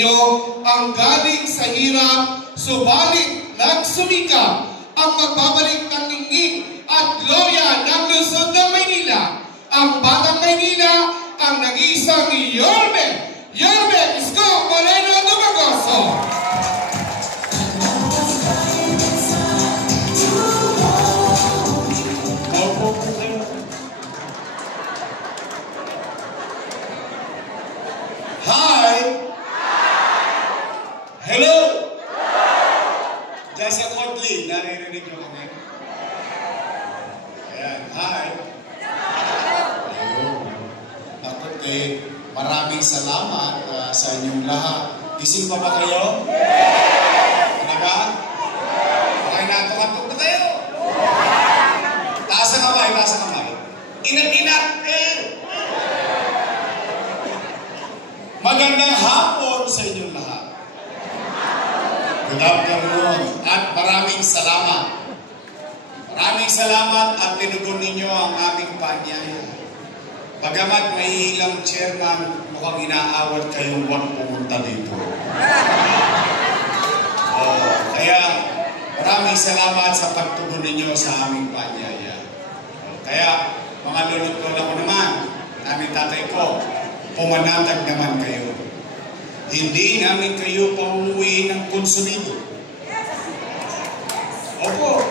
ninyo ang galing sa hirap, subalit nagsumikap ang magbabalik ng lingid at gloria ng lungsod ng Maynila. Ang Batang Maynila, ang nag-iisang Yorme Isko Moreno Dumagoso. Hi! Hello! Diyan sa Courtly, naririnig nyo kami? Ayan, hi! Maraming salamat sa inyong lahat. Gising pa ba kayo? Talaga? Okay na, tumatog na kayo? Taas ang kamay, taas ang kamay. Inat-inat! Magandang hapon sa inyong lahat. Good afternoon at maraming salamat. Maraming salamat at tinugon ninyo ang aming panyaya. Bagamat may ilang chairman, mukhang inaawat kayong wag pumunta dito. Kaya maraming salamat sa pagtugon ninyo sa aming panyaya. Kaya mga lulot-lola ko naman, aming tatay ko, pumanatag naman kayo. Hindi namin kayo pauwi ng konsumido. Opo.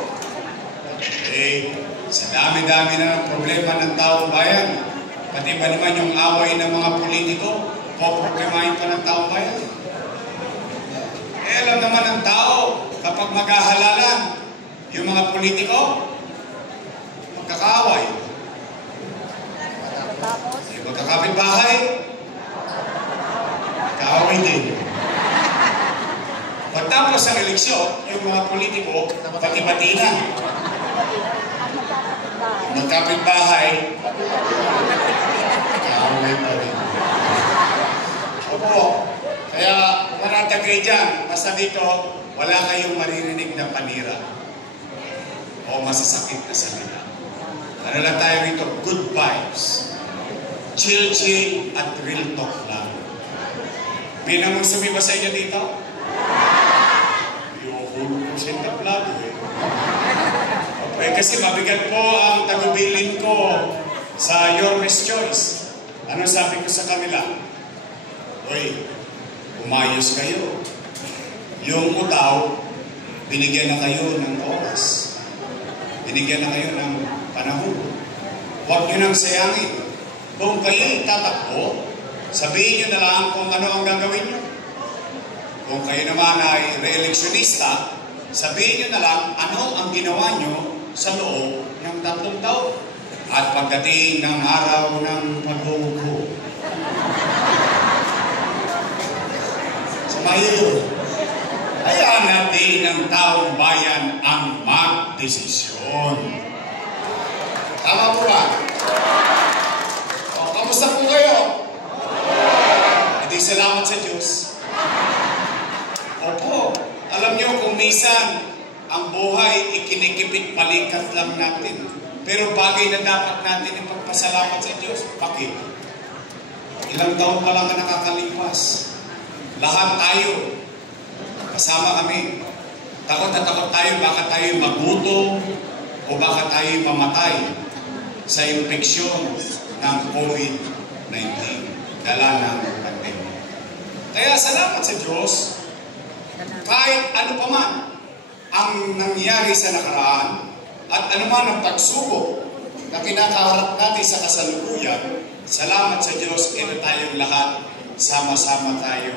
Sa dami-dami na ng problema ng taong bayan, pati ba naman yung away ng mga politiko, poproblemahin pa ng taong bayan. Alam naman ng tao, kapag maghahalalan, yung mga politiko, magkakaaway. Yung magkakapit-bahay, kaaway din. Pagtapos ng eleksyon, yung mga politiko, pati-pati na. Magkapit-bahay, kaaway pa rin. Opo, kaya manatag kayo dyan. Basta dito, wala kayong maririnig na panira o masasakit na salita. Ano lang tayo rito? Good vibes. Chill-chill at real talk lang. May namang sumiba sa inyo dito? Yung siya tablado eh. Kasi mabigat po ang tagubilin ko sa Yorme's Choice. Ano sabi ko sa kanila? Uy, umayos kayo. Yung utaw, binigyan na kayo ng oras. Binigyan na kayo ng panahon. Huwag nyo nang sayangin. Kung kayo tatakbo, sabihin nyo na lang kung ano ang gagawin nyo. Kung kayo naman ay re-electionista, sabihin nyo na lang ano ang ginawa nyo sa loob ng 3 taon. At pagdating ng araw ng paghuhukom, sumayo, hayaan natin ng taong bayan ang magdesisyon. Tama po ba? Kamusta po kayo? Hindi salamat sa Diyos. Opo, alam nyo kung minsan ang buhay ikinikipit palikat lang natin. Pero bagay na dapat natin ipagpasalamat sa Diyos. Bakit? Ilang taon pa lang na nakakalipas. Lahat tayo, kasama kami. Takot na takot tayo, baka tayo magutom o baka tayo mamatay sa infeksyon ng COVID-19. Dala ng pandemya. Kaya salamat sa Diyos. Kahit ano pa man ang nangyari sa nakaraan at anuman ang pagsubok na kinakaharap natin sa kasalukuyan, salamat sa Diyos, ito tayong lahat, sama-sama tayo,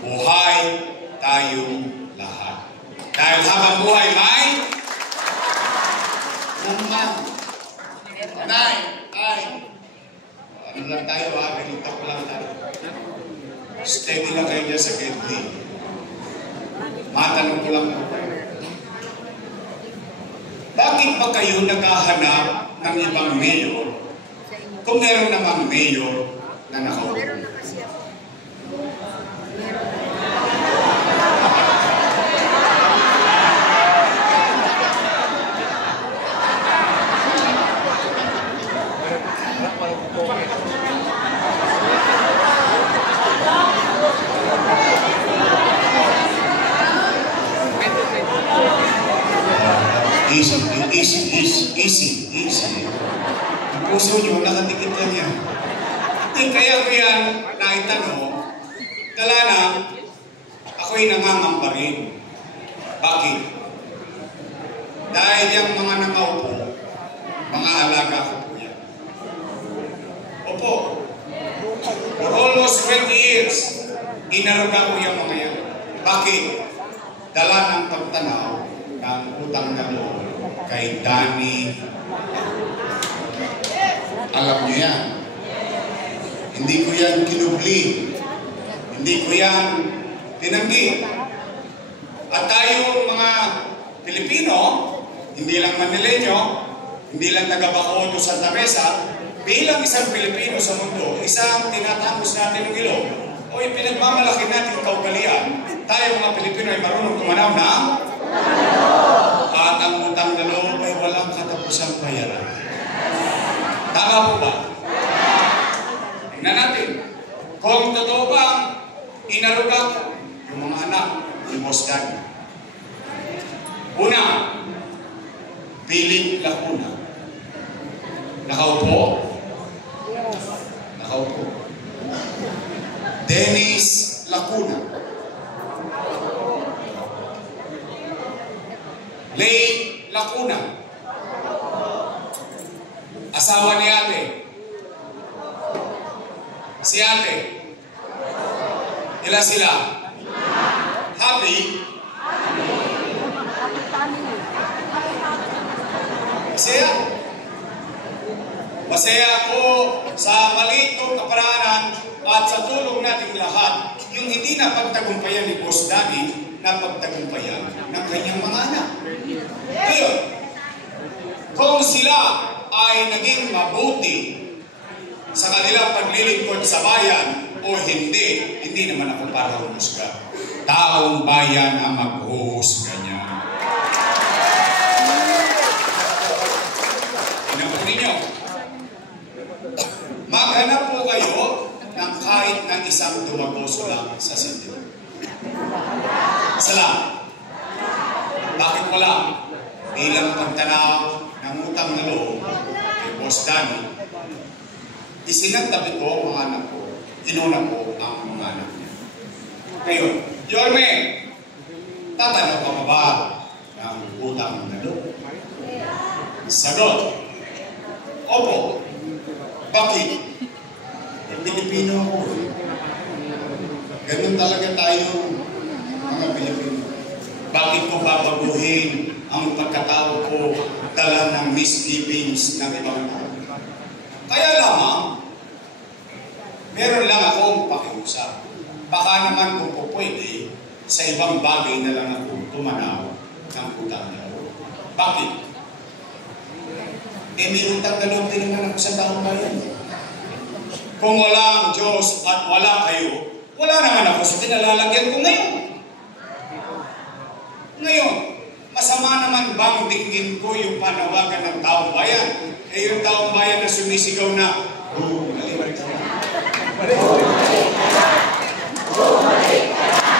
buhay tayong lahat. Dahil habang buhay may naman, ano lang tayo ha, ganito ko lang tayo. Steady lang kayo dyan sa gate. Matanong ko lang po kayo. Bakit ba kayo naghahanap ng ibang mayor kung meron namang mayor na nakaupo? Easy. Ang puso nyo, nakatikit lang yan. Kaya ko yan naitanong, kala na, ako'y nangangamba rin. Bakit? Dahil yung mga nakaupo, mga alaga ko po yan. Opo, for almost 20 years, inaruga ko yung mga yan. Bakit? Dala ng pagtanaw ng utang na loob kay Danny. Alam nyo yan. Hindi ko yan kinubli. Hindi ko yan tinanggi. At tayong mga Pilipino, hindi lang Manileño, hindi lang taga-Bacood o Santa Mesa, bilang isang Pilipino sa mundo, isang tinatapos natin ng ilong, o ipinagmamalaki natin kaugalian, tayo mga Pilipino ay marunong tumanaw na at ang utang na loob ay walang katapusang bayaran. Tama po ba? Tingnan natin. Kung totoo bang inaruga yung mga anak ni Boss Danny. Una, Piling Lacuna. Nakaupo? Nakaupo. Dennis Lacuna. Lay Lacuna. Asawa ni ate. Si ate. Ilan sila? Happy? Masaya. Masaya ako sa maliit kong kaparaanan at sa tulong nating lahat, yung hindi na pagtagumpayan ni Boss Danny na pagtagumpayan ng kanyang mga anak. Ngayon, kung sila ay naging mabuti sa kanilang paglilingkod sa bayan o hindi, hindi naman ako para humusga. Taong bayan ang maghuhusga niya. Tingnan ninyo. Maghanap po kayo ng kahit ng isang dumagoso lang sa sityo. Salam. Bakit wala? Bilang pagtanaw ng utang na loob kay Boss Danny, isinagtabi ko ang mga anak ko, inuna ko ang mga anak niya. Ngayon, Yorme, tatanaw ka pa ba ng utang na loob? Sagot. Opo. Bakit? Pilipino ako. Ganun talaga tayo mga Pilipino. Bakit ko babaguhin ang pagkatao ko dala ng misgivings ng ibang tao? Kaya lamang, meron lang akong pakiusap. Baka naman kung po pwede, sa ibang bagay na lang ako tumanaw ng utang na loob. Bakit? May utang na loob din naman ako sa taong bayan. Kung wala ang Diyos at wala kayo, wala naman ako sa kinalalagyan ko ngayon. Ngayon, masama naman bang dinggin ko yung panawagan ng taong bayan? Eh yung taong bayan na sumisigaw na, bumalik ka na. Bumalik ka na. Bumalik ka na.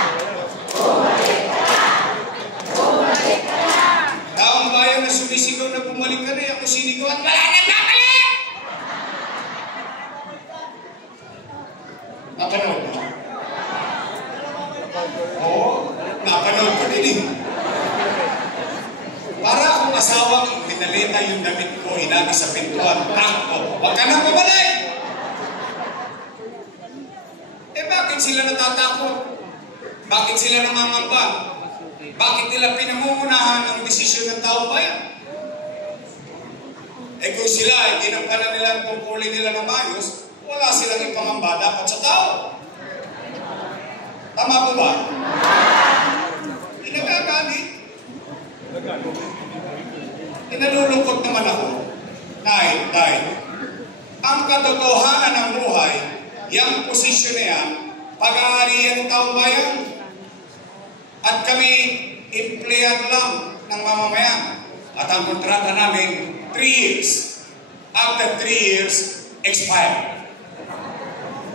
Bumalik ka na. Bumalik ka na. Taong bayan na sumisigaw na bumalik ka na, ako sinigawan, wala na babalik! Napanood mo? Oo, napanood ko din eh. Para akong asawang pinalita yung damit ko, inagi sa pintuan, takbo, wag ka nang babalik! Eh bakit sila natatakot? Bakit sila nangangamba? Bakit nila pinangungunahan ang desisyon ng taong bayan? Eh kung sila ay ginampanan nila ang tungkulin nila ng ayos, wala silang ipangamba dapat sa tao. Tama po ba? Inagagalit. Nalulungkot naman ako. Dahil ang katotohanan ng buhay, yung posisyon na yan, pag-aarihan ng taong bayan. At kami, empleyado lang ng mamamayan. At ang kontrata namin, 3 years. After 3 years, expire.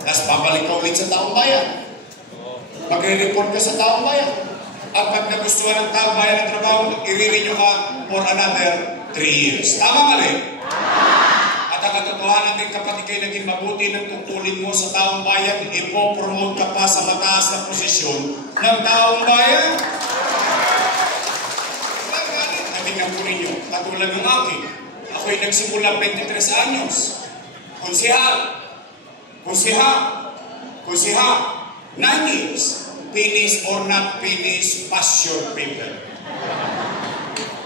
Tapos babalik ka ulit sa taong bayan. Magre-report ka sa taong bayan. At pag nagustuhan ng taong bayan ng trabaho, i-renew ka for another 3 3 years. Tama mali? At ang katotohanan din kapag ikay naging mabuti ng tungkulin mo sa taong bayan, ipopromote ka pa sa mataas na posisyon ng taong bayan. Natingnan po ninyo, katulad ng akin. Ako'y nagsimula 23 anyos. Konsehal. 9 years. Finish or not finish, pass your paper.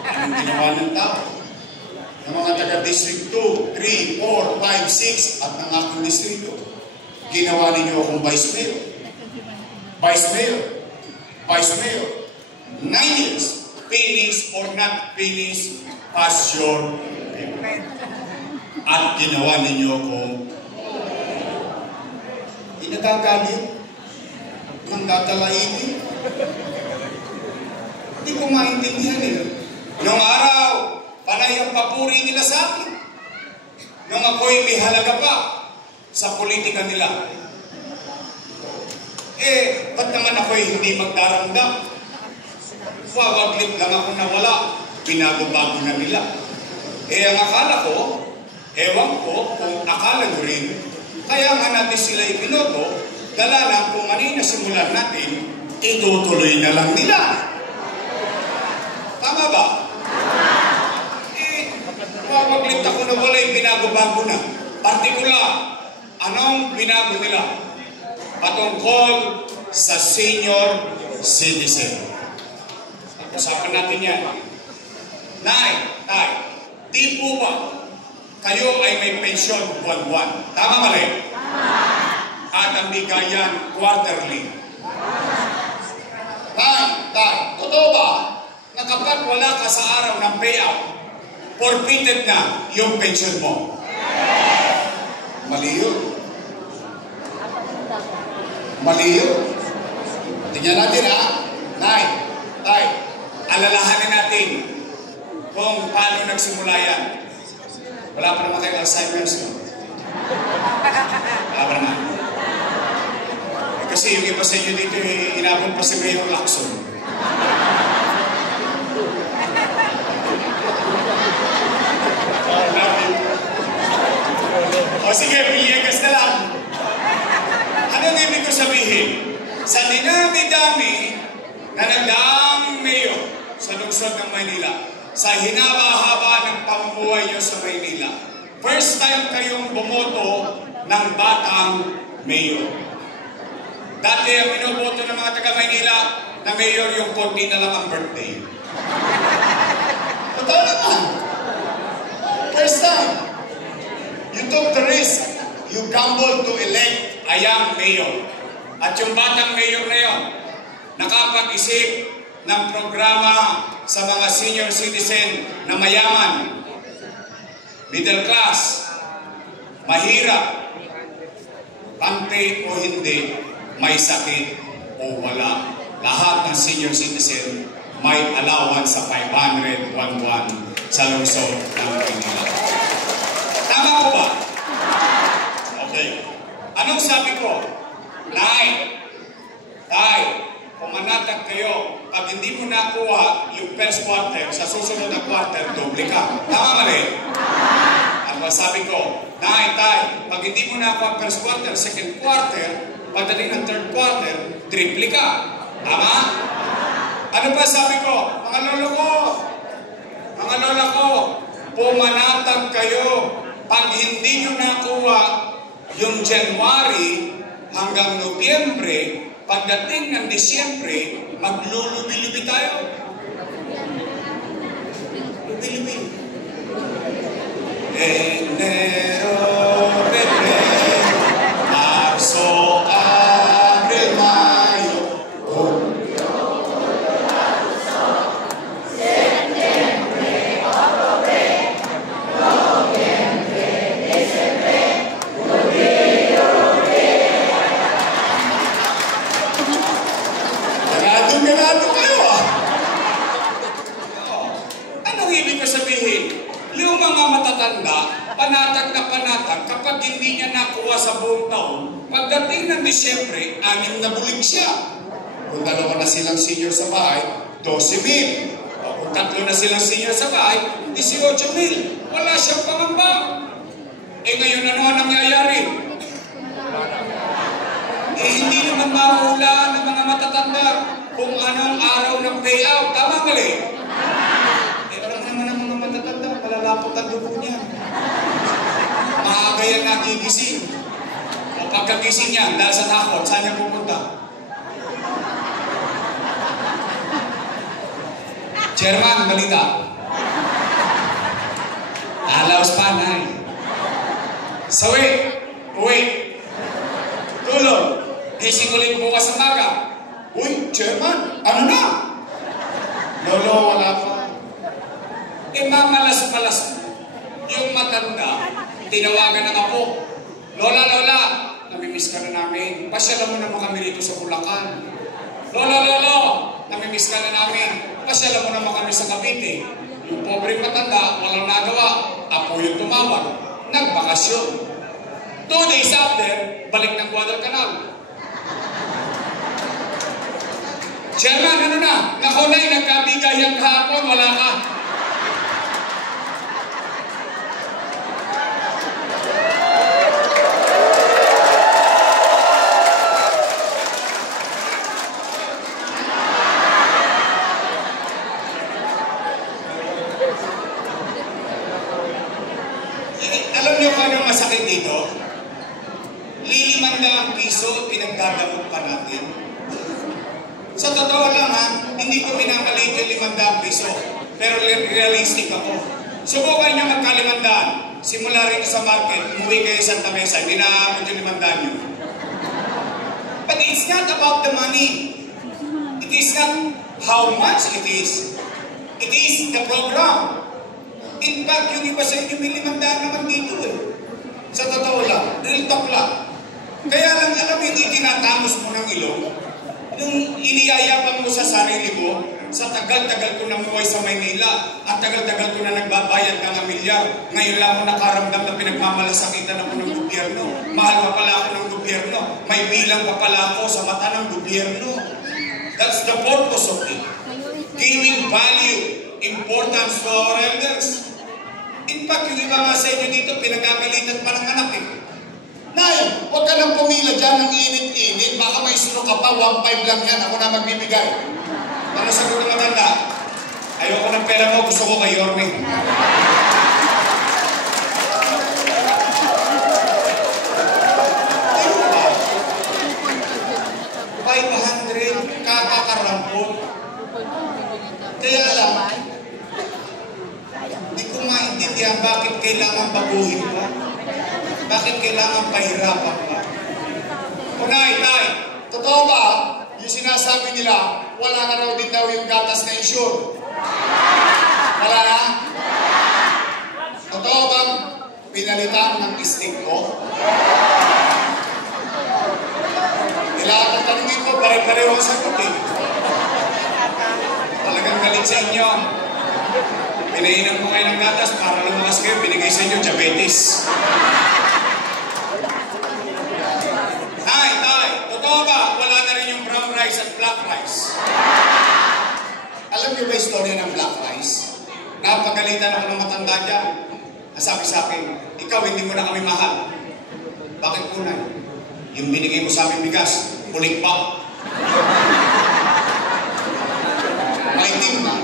Anong ginawa ng tao? Ng mga taga-district 2, 3, 4, 5, 6 at ng aking distrito. Ginawa ninyo akong vice mayor. Vice mayor. 9 years. Finish or not finish, pass your paper. At ginawa ninyo akong inagagalit. Nang dadalainin. Hindi ko maintindihan Noong araw, panay ang papuri nila sa akin. Nung ako'y may halaga pa sa politika nila. Ba't naman ako'y hindi magdaramdam? Wawaglit lang ako nawala. Binago-bago na nila. Ang akala ko, ewan ko kung akala nyo rin, kaya nga natin sila ibinoto, dala lang kung ano yung nasimulan natin, itutuloy na lang nila. Tama ba? Wawaglit ako na wala'y binago-bago na. Partikular, anong binago nila? Patungkol sa senior citizen. Usapan natin yan. Nay, di po ba kayo ay may pensyon buwan-buwan? Tama mali? At ang bigayan quarterly. Tay, totoo ba na kapag wala ka sa araw ng payout, forfeited na yung pension mo? Mali yun. Tingnan natin Nay, alalahanin natin kung paano nagsimula yan. Wala pa naman kayo Alzheimer's, no? Wala pa naman. Kasi yung iba sa inyo dito, inabot pa si Mayor Lacson. O sige, Villegas na lang. Anong ibig ko sabihin? Sa dinami-dami na nagdaang mayor sa lungsod ng Maynila, sa hinaba-haba ng pamumuhay nyo sa Maynila, first time kayong bumoto ng batang mayor. Dati ang binoboto ng mga taga-Maynila na mayor yung konti na lang ang birthday. Totoo naman. First time. You took the risk. You gambled to elect a young mayor. At yung batang mayor na yun, nakapag-isip ng programa sa mga senior citizen na mayaman, middle class, mahirap, pante o hindi, may sakit o wala. Lahat ng senior citizen may allowance sa 500 buwan-buwan sa lungsod ng Maynila. Tama po ba? Okay. Anong sabi ko? Nay, pumanatag kayo. Pag hindi mo nakuha yung first quarter, sa susunod na quarter, doble ka. Tama mali? Ano sabi ko? Nay, pag hindi mo nakuha first quarter, second quarter, pagdating ng third quarter, triple ka. Tama? Ano pa sabi ko? Mga lola ko, pumanatag kayo. Pag hindi nyo nakuha yung January hanggang Nobyembre, pagdating ng Disyembre, maglulubi-lubi tayo. Lubi-lubi. Enero, Febrero, Marso, Abril, Mayo, Junio, Agosto, Septiembre, Octubre, Nobyembre, Disyembre, Ganado kayo Anong ibig ko sabihin? Yung mga matatanda, panatag na panatag, kapag hindi niya nakuha sa buong taon, pagdating ng Disyembre, 6 na bulig siya. Kung dalawa na silang senior sa bahay, 12,000. Kung Tatlo na silang senior sa bahay, 18,000. Wala siyang pangamba. Ngayon ano ang nangyayari? Hindi naman mahulaan ng mga matatanda kung anong araw ng payout. Tama mali? Alam naman ang mga matatanda, malalapot ang dugo niya. Maaga yan nagigising. O pagkagising niya, dahil sa takot, saan niya pupunta? Chairman, balita. Alaos panay. Sawi, uwi. Tulog. Gising ulit bukas sa maga. Uy, Chairman, ano na? Lolo, wala pa. Mamalas-malas. Yung matanda, tinawagan ng apo. Lola, Lola, namimiss ka na namin. Pasyalan mo naman kami rito sa Bulacan. Lolo, namimiss ka na namin. Pasyalan mo naman kami sa Cavite. Yung pobreng matanda, walang nagawa. Apo yung tumawag. Nagbakasyon. 2 days after, balik ng Guadalcanal. Chairman, ano na? Nakunay, nagkabigayan kahapon, wala ka. Alam niyo kung anong masakit dito? ₱500 pinagdadamot pa natin. Sa totoo lang ha, hindi ko pinakalit yung ₱500, pero realistic ako. Subukan niyo magka-500. Simula rin sa market, umuwi kayo sa Santa Mesa, hindi na yung 500 niyo. But it's not about the money. It is not how much it is. It is the program. In fact, yung iba sa inyo may 500 naman dito eh. Sa totoo lang, real talk lang. Kaya lang, alam mo, hindi tinatamos mo ng ilong. Nung iniyayabang mo sa sarili mo, sa tagal-tagal ko namuhay sa Maynila, at tagal-tagal ko na nagbabayad ng amilyar, ngayon lang ako nakaramdam na pinagmamalasakitan ako ng gobyerno. Mahal pa pala ako ng gobyerno. May bilang pa pala ako sa mata ng gobyerno. That's the purpose of it. Giving value, importance to our elders. In fact, yung iba nga sa inyo dito, pinagagalitan pa ng anak eh. Nay, huwag ka nang pumila dyan ng init-init. Baka may suno ka pa, 1.5 lang yan. Ako na magbibigay. Ano sagot ng matanda? Ayoko ng pera mo, gusto ko kay Yorme. 500, kakakarampot. Kaya lang, hindi ko maintindihan bakit kailangan baguhin pa. Bakit kailangan pahirapan pa? Unay, tay, totoo ba yung sinasabi nila, wala na raw din daw yung gatas na insure? Wala na? Totoo bang pinalitan ng steak ko? Kailangan ng tanongin ko, pare-pareho ang sagot eh. Talagang galit sa inyo. Pinainom ko kayo ng gatas para lumakas kayo, binigay sa inyo diabetes. Tay, totoo ba? Wala na rin yung brown rice at black rice. Alam niyo ba yung story ng black rice? Napagalitan ako ng matanda dyan. Nasabi sa akin, ikaw hindi mo na kami mahal. Bakit kunay? Yung binigay mo sa aming bigas, kulik pa. May timba,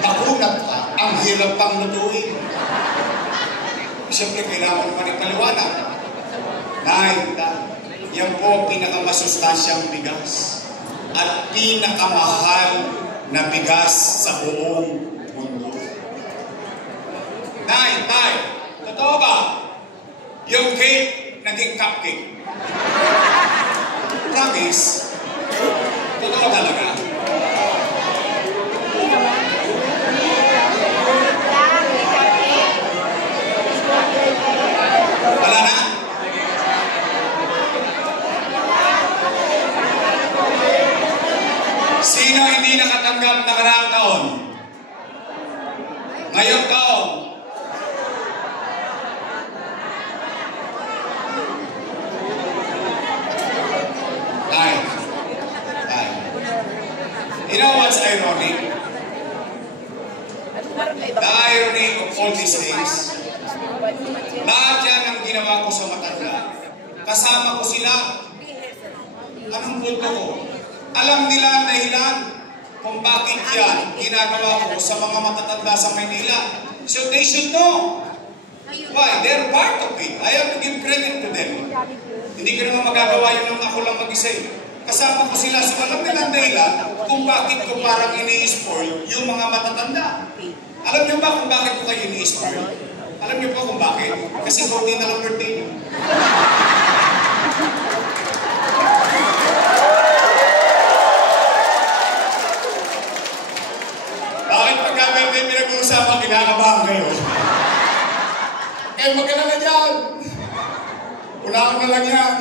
nakunat pa, ang hirap pang lutuin. Siyempre, kailangan pa rin paliwanag. Yan po pinakamasustansyang bigas at pinakamahal na bigas sa buong mundo. Tay, totoo ba? Yung cake, naging cupcake. Promise? Totoo talaga? Wala na? Sino hindi nakatanggap na karaang taon? Ngayong taon? Tay. You know what's ironic? days. Lahat yan ang ginawa ko sa matanda. Kasama ko sila. Anong punto ko? Alam nila ang dahilan kung bakit yan ginagawa ko sa mga matatanda sa Maynila. So they should know. Why? They're part of it. I have to give credit to them. Hindi ko naman magagawa yun nung ako lang mag-isa. Kasama ko sila. So alam nila ang dahilan kung bakit ko parang ini-spoil yung mga matatanda. Alam niyo ba kung bakit ko kayo ini-spoil? Alam niyo po kung bakit? Kasi konti na lang birthday niyo. Bakit pagka-birthday pinag-uusapan, kinakabahan kayo? Kaya magkala na dyan. Ulaan na lang yan.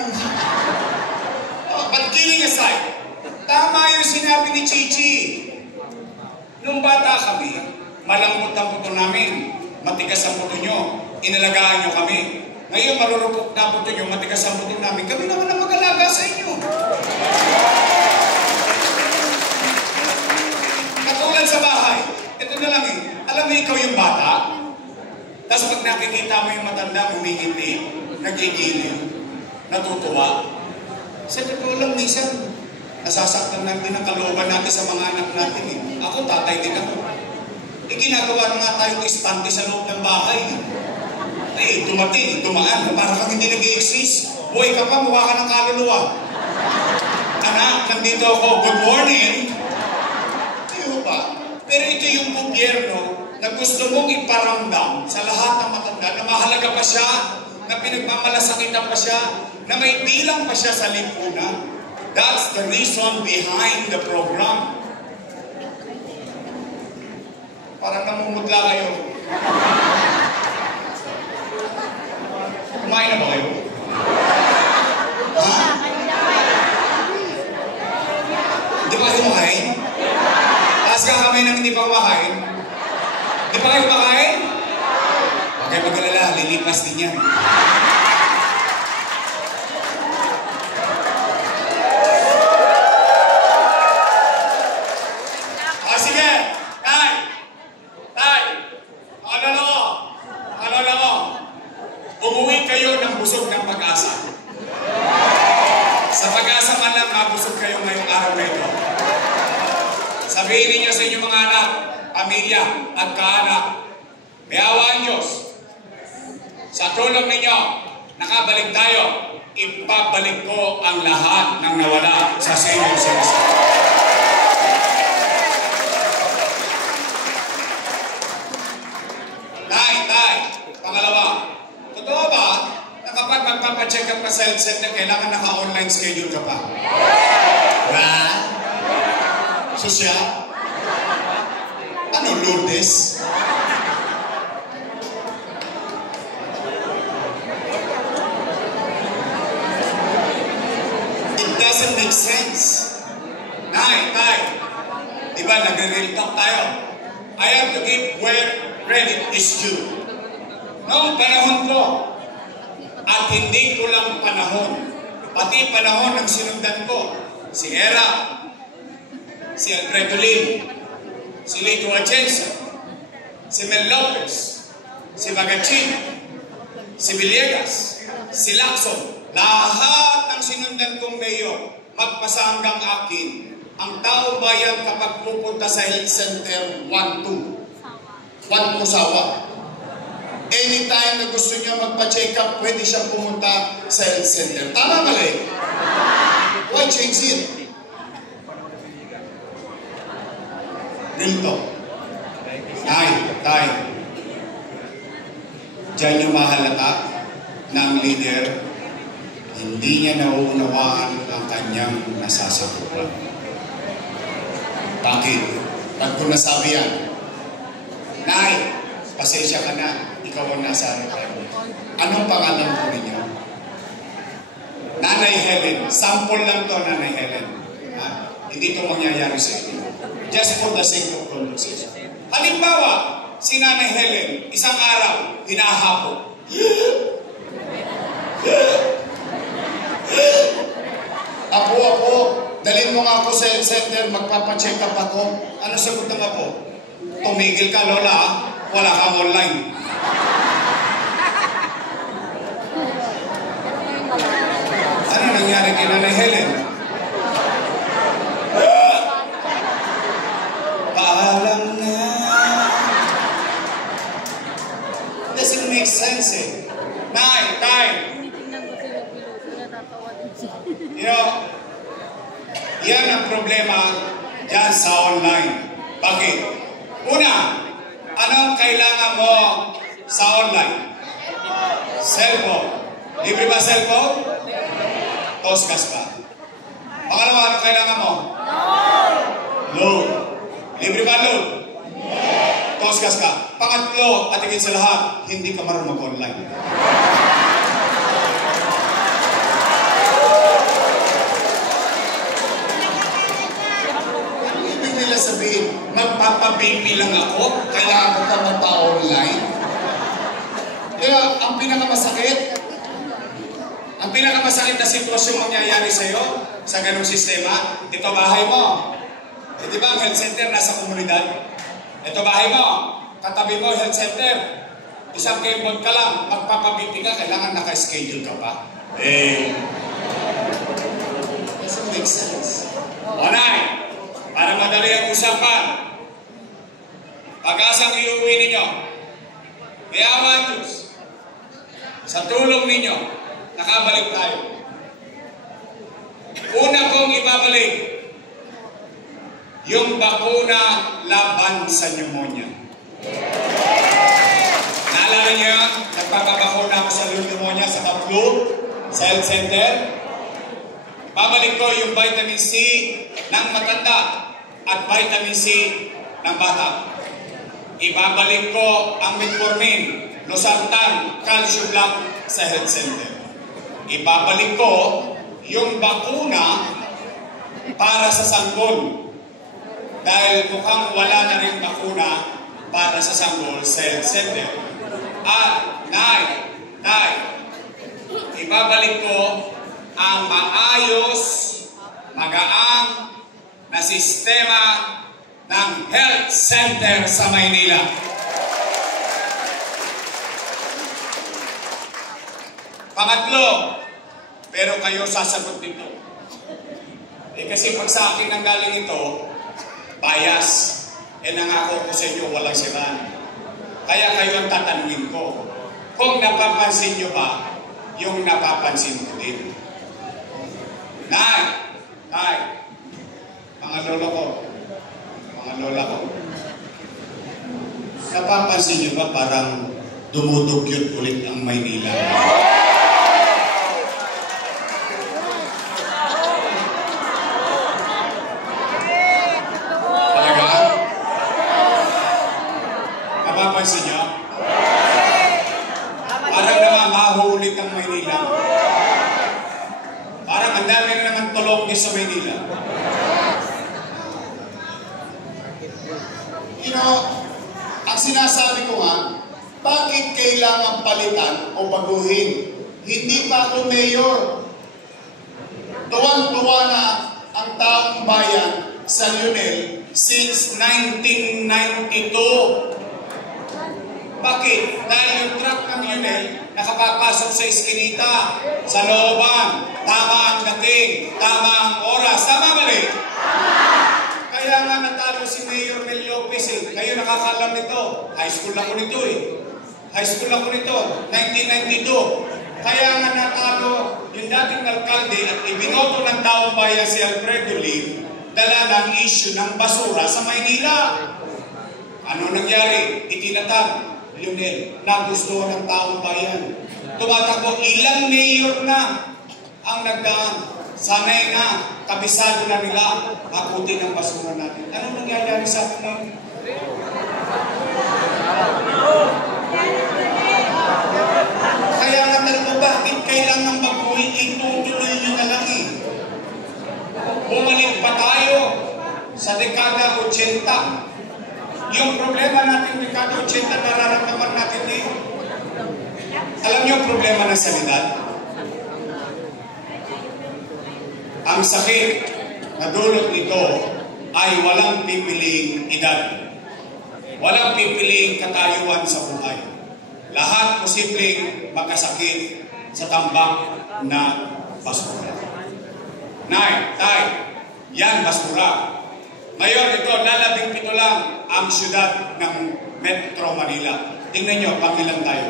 But kidding aside, tama yung sinabi ni Chichi. Nung bata kami, malambot ang puto namin, matigas ang puto nyo, inalagaan nyo kami. Ngayon marurupok na puto nyo, matigas ang puto namin, kami naman ang mag-alaga sa inyo. Katulad sa bahay, ito na lang eh, alam mo ikaw yung bata, tapos pag nakikita mo yung matanda, humingiti, nagigiliw, natutuwa. Sa totoo lang, minsan, nasasaktan natin ang kalooban natin sa mga anak natin eh. Ako, tatay din ako. Ginagawa na nga tayong istante sa loob ng bahay. Tumaan, para kang hindi nag-i-exist. Buhay ka pa, mukha ka ng kaluluwa. Anak, nandito ako, good morning. Tiyo ba? Pero ito yung gobyerno na gusto mong iparamdam sa lahat ng matanda na mahalaga pa siya, na pinagmamalasakitan pa siya, na may bilang pa siya sa lipunan. That's the reason behind the program. Parang namumutla kayo. Kumain na ba kayo? Ha? Hindi pa kayo kumakain? Taas ka kamay nang hindi pa kumakain? Hindi pa kayo kumakain? Huwag kayo mag-alala, lilipas din yan. Sige! Tay! Ano na ko? Umuwi kayo ng busog ng pag-asa. Sa pag-asa man lang mabusog kayo ngayong araw na ito. Sabihin ninyo sa inyong mga anak, pamilya at kaanak, may awa ang Diyos. Sa tulong ninyo, nakabalik tayo, ipabalik ko ang lahat ng nawala sa Senior Citizen. Tay, pangalawa, totoo ba na kapag magpapacheck up ka sa health center, kailangan naka-online schedule ka pa? Ba? Susya? Ano, Lourdes? It doesn't make sense. Tay, di ba nag-real talk tayo? I have to give where credit is due. Noong panahon ko, at hindi ko lang panahon, pati panahon ng sinundan ko, si Era, si Alfredo Lim, si Lito Atienza, si Mel Lopez, si Magachin, si Villegas, si Lacson, lahat ng sinundan kong mayor, magpasa hanggang akin, ang tao bayan kapag pupunta sa health center, 1-2 sawa. Anytime na gusto niya magpa-check up, pwede siyang pumunta sa health center. Tama mali? Why change it? Real talk. Tay. Diyan yung mahalata na ang leader, hindi niya nauunawaan ang kanyang nasasakupan. Bakit? Ba't ko nasabi yan? Nay, pasensya ka na. Ikaw ang nasa harapan. Anong pangalan po ninyo? Nanay Helen. Sample lang to, Nanay Helen. Ha? Hindi to mangyayari sa inyo. Just for the sake of conversation. Halimbawa, si Nanay Helen, isang araw, hinahapo. Apo, dalhin mo nga ako sa health center, magpapacheck up ako. Ano sagot ng apo? Tumigil ka, Lola, wala kang online. kay Nanay Helen. Paalam na. Doesn't make sense eh. Nay, tay. You know, yan ang problema dyan sa online. Bakit? Una, anong kailangan mo sa online? Cellphone. Libre ba cellphone? Toskas ka. Pangalawa, anong kailangan mo? Load. Libre ba load? Toskas ka. Pangatlo, at higit sa lahat, hindi ka marunong mag-online. Nila sabihin, magpapababy lang ako, kailangan ko ka magpa-online. Kaya ang pinakamasakit na sitwasyon mangyayari sa'yo, sa ganung sistema, ito bahay mo. Di ba ang health center nasa komunidad? Ito bahay mo, katabi mo health center. Isang keyboard ka lang, magpapababy ka, kailangan naka-schedule ka pa. Doesn't make sense. Onay! Para madali ang usapan, pag-asang iuwi ninyo, may awa ang Diyos. Sa tulong ninyo, nakabalik tayo. Una kong ibabalik, yung bakuna laban sa pneumonia. Naalala niyo yan? Nagpapabakuna ako sa pneumonia sa flu, sa health center. Babalik ko yung vitamin C ng matanda at vitamin C ng bata. Ibabalik ko ang metformin, losartan, calcium lang sa health center. Ibabalik ko yung bakuna para sa sanggol. Dahil mukhang wala na rin bakuna para sa sanggol sa health center. At, Nay, ibabalik ko ang maayos, magaang na sistema ng health center sa Maynila. Pangatlo, pero kayo sasagot dito. Kasi pag sa akin ang galing ito, bias. Nangako ko sa inyo, walang siraan. Kaya kayo ang tatanungin ko. Kung napapansin nyo ba, yung napapansin ko din. Nay, mga lola ko, napapansin nyo ba parang dumudugyot ulit ang Maynila? Talaga? Napapansin nyo? Parang namamaho ulit ang Maynila. Parang ang dami na naman tulong sa Maynila. You know, ang sinasabi ko nga, bakit kailangan palitan o baguhin? Hindi pa ako mayor. Tuwang-tuwa na ang taong bayan sa Lionel since 1992. Bakit? Dahil yung truck ng Lionel nakapapasok sa iskinita, sa looban, tama ang dating, tama ang oras, tama ba rin? Kaya nga natalo si Mayor Mel Lopez eh. Kayo nakakalam nito. High school ako nito eh. High school ako nito, 1992. Kaya nga natalo yung dating alkalde at ibinoto ng taong bayan si Alfredo Lim, dala ng issue ng basura sa Maynila. Ano nangyari? Itinatag, Lionel, nagustuhan ng taong bayan. Tumatakbo, ilang mayor na ang nagdaan. Sanay na, kabisado na nila, makuti ng basura natin. Ano nangyayari sa atin ngayon? Kaya nga talaga, bakit kailangan baguhin? Itutuloy nyo na lang eh. Bumalik pa tayo sa dekada 80. Yung problema natin dekada 80, nararamdaman natin din. Alam niyo ang problema ng sanidad? Ang sakit na dulot nito ay walang pipiling edad. Walang pipiling katayuan sa buhay. Lahat posibleng magkasakit sa tambak na basura. Nay, tay, yan basura. Ngayon, ito, lalabing 7 lang ang syudad ng Metro Manila. Tingnan nyo, pangilan tayo.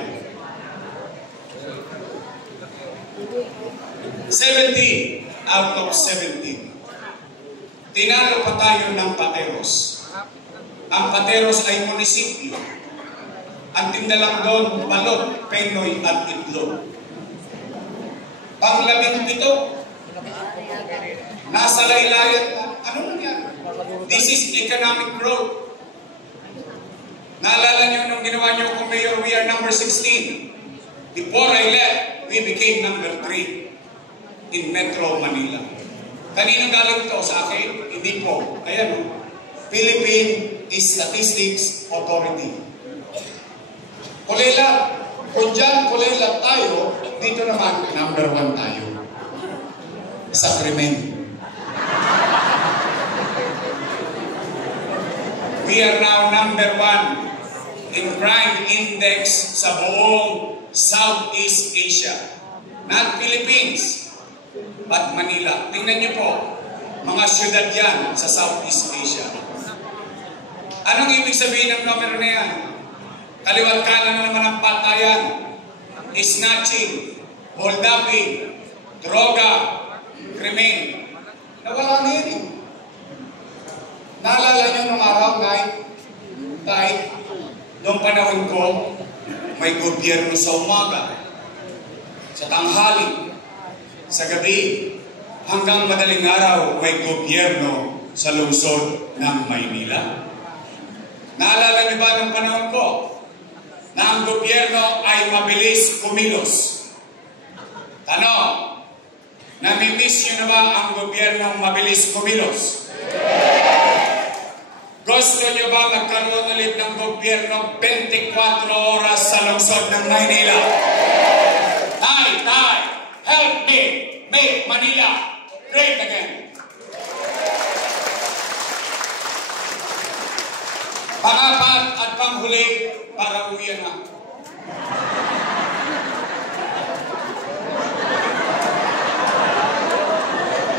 17 out of 17. Tinalo pa tayo ng Pateros. Ang Pateros ay munisipyo. Ang tinda lang doon, balot, penoy at itlog. Pang-17, nasa laylayan. Ano nangyari? This is economic growth. Naalala niyo nung ginawa niyo kung mayor, we are number 16. Before I left, we became number 3 in Metro Manila. Kanino galing ito? Sa akin? Hindi po. Ayan o. Philippine Statistics Authority. Kulilat. Kung dyan kulilat tayo, dito naman number 1 tayo. Sa krimen. We are now number 1 in crime index sa buong Southeast Asia. Not Philippines, but Manila. Tingnan niyo po, mga syudad yan sa Southeast Asia. Anong ibig sabihin ng numero na yan? Kaliwat kanan naman ang patayan, snatching, holduping, droga, krimen. Nawala na yan eh. Naalala niyo nung araw, kahit noong panahon ko, may gobyerno sa umaga, sa tanghali, sa gabi, hanggang madaling araw, may gobyerno sa lungsod ng Maynila. Naalala niyo ba nung panahon ko, na ang gobyerno ay mabilis kumilos? Tanong, namimiss niyo na ba ang gobyernong mabilis kumilos? Gusto niyo ba magkaroon ulit ng gobyerno 24 oras sa lungsod ng Maynila? Tay, help me make Manila great again. Pangapat at panghuli para uwian na.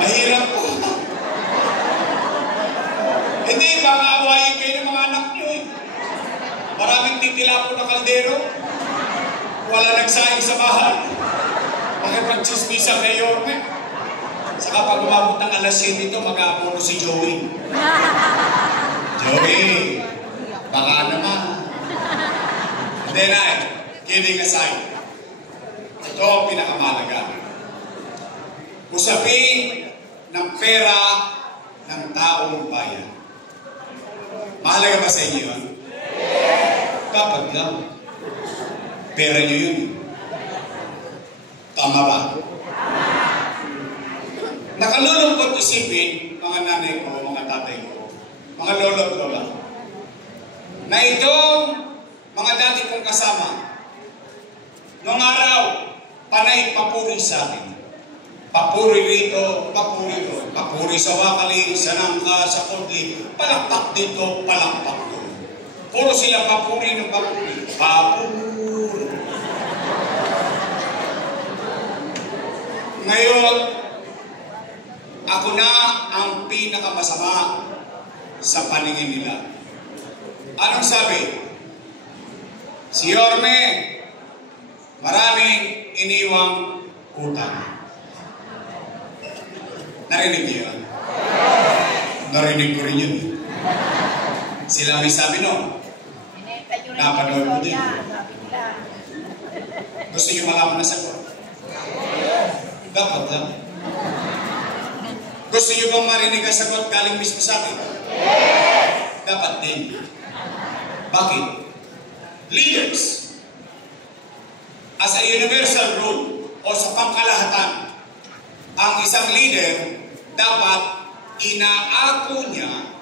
Mahirap po. Hindi, baka awayin kayo ng mga anak nyo eh. Maraming titila po na kaldero. Wala nagsayang sa bahay. Makipag-chismisa kay Yorme. Saka pag umabot ng alas 7 ito, mag-aapono si Joey. Joey, baka naman. And then kidding aside, ito ang pinakamalaga. Usapin ng pera ng taong bayan. Mahalaga ba sa inyo yun? Kapag lang. Pera nyo yun. Tama ba? Nakalulungkot isipin, mga nanay ko, mga tatay ko, mga lolo at lola, na itong mga dati kong kasama, noong araw, panay papuri sa akin. Papuri rito, papuri doon. Papuri sa Wakali, sa Nangka, sa Kundli. Palakpak dito, palakpak doon. Puro sila papuri ng papuri. Papuri. Ngayon, ako na ang pinakamasama sa paningin nila. Anong sabi? Si Yorme, maraming iniwang utang. Narinig niyo yun? Narinig ko rin yun. Sila may sabi no? Napanood ko din. Gusto niyo malaman na sagot? Dapat lang. Gusto niyo bang marinig ang sagot galing mismo sa akin? Dapat din. Bakit? Leaders, as a universal rule o sa pangkalahatan, ang isang leader dapat inaako niya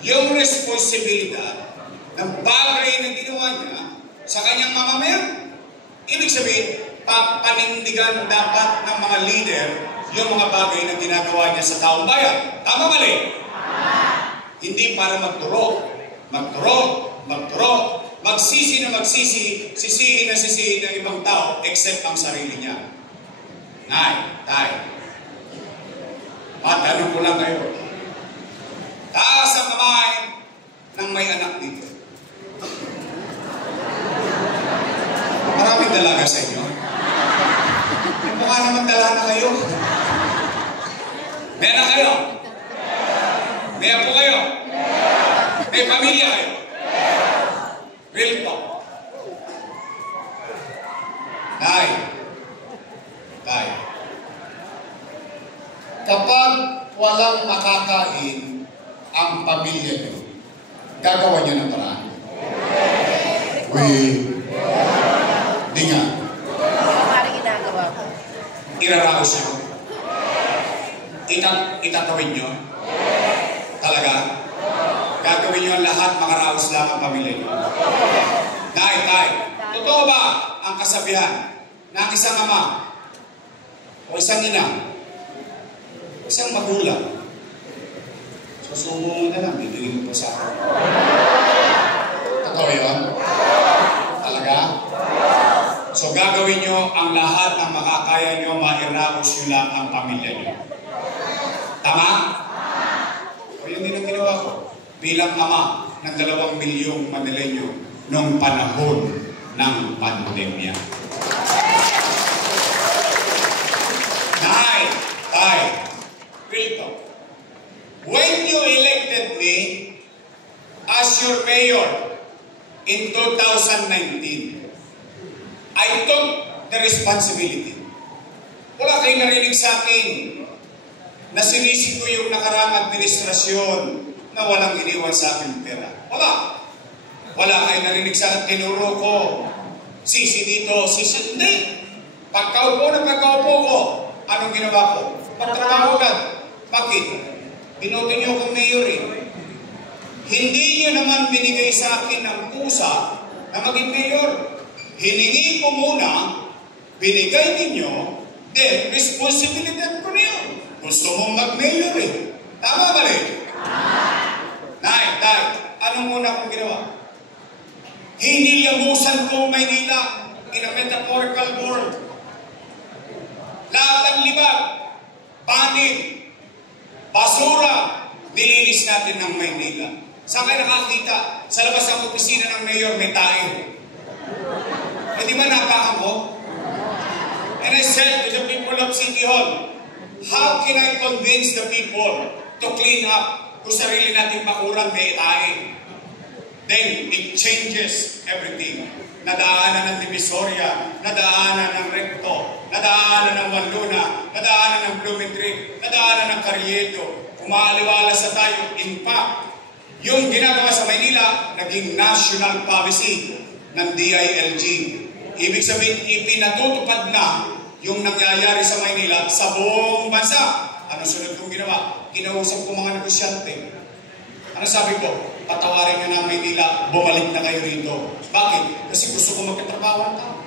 yung responsibilidad ng bagay na ginawa niya sa kanyang mamamayan. Ibig sabihin, papanindigan dapat ng mga leader yung mga bagay na ginagawa niya sa taong bayan. Tama mali? Hindi para magturo, magsisi na magsisi, sisihin na sisihin ng ibang tao except ang sarili niya. Nay, tay, Matanong ko lang kayo. Taas ang kamay ng may anak dito. Maraming dalaga sa inyo. Mukha naman dala na kayo. May anak kayo? May apo kayo? May pamilya kayo? Real talk. Tay. Kapag walang makakain ang pamilya niyo, gagawa niyo ng paraan. Di nga. Parang ginagawa ko. Iraraos niyo. Itatawin niyo. Talaga? Gagawin niyo ang lahat, makaraos lang ang pamilya niyo. Tay. Totoo ba ang kasabihan na ang isang ama o isang ina, isang magulang, susubo mo na lang, bibigyan mo po sa akin? Totoo yun? Talaga? So gagawin nyo ang lahat ng makakaya nyo, mairaos nyo lang ang pamilya nyo. Tama? O yun din ang ginawa ko bilang ama ng 2 milyong Manileño noong panahon ng pandemya. Tay, real talk. When you elected me as your mayor in 2019, I took the responsibility. Wala kayo narinig sa akin na sinisito yung nakaraang administrasyon na walang iniwan sa akin pera. Wala kayo narinig sa akin, tinuro ko. Sisi dito, sisi hindi. Pagkaupo ko, anong ginawa ko? Pagtrabaho agad. Bakit? Binoto niyo akong mayor eh. Hindi niyo naman binigay sa akin ng kusa na maging mayor. Hiningi ko muna, binigay ninyo, then responsibility ko na yun. Gusto mong mag-mayor eh. Tama ba rin? Nay, anong muna kong ginawa? Hiniyamusan ko Maynila in a metaphorical world. Lahat ng libag, panig, basura, nilinis natin ng Maynila. Saan kayo nakakita? Sa labas ng opisina ng mayor, may tayo. E di ba napakan ko? And I said to the people of City Hall, how can I convince the people to clean up kung sarili natin bakuran may tayo? Then it changes everything. Nadaanan ng Divisoria, nadaanan ng Recto, nadaanan ng Wanluna, nadaanan ng Blumentritt, nadaanan ng Carriedo. Umaaliwala sa tayo. In fact, yung ginagawa sa Maynila, naging national policy ng DILG. Ibig sabihin, ipinatutupad na yung nangyayari sa Maynila sa buong bansa. Ano sunod kong ginawa? Kinausap ko mga negosyante. Ano sabi ko? Patawarin nyo na Maynila, bumalik na kayo rito. Bakit? Kasi gusto ko magkatrabaho ng tao.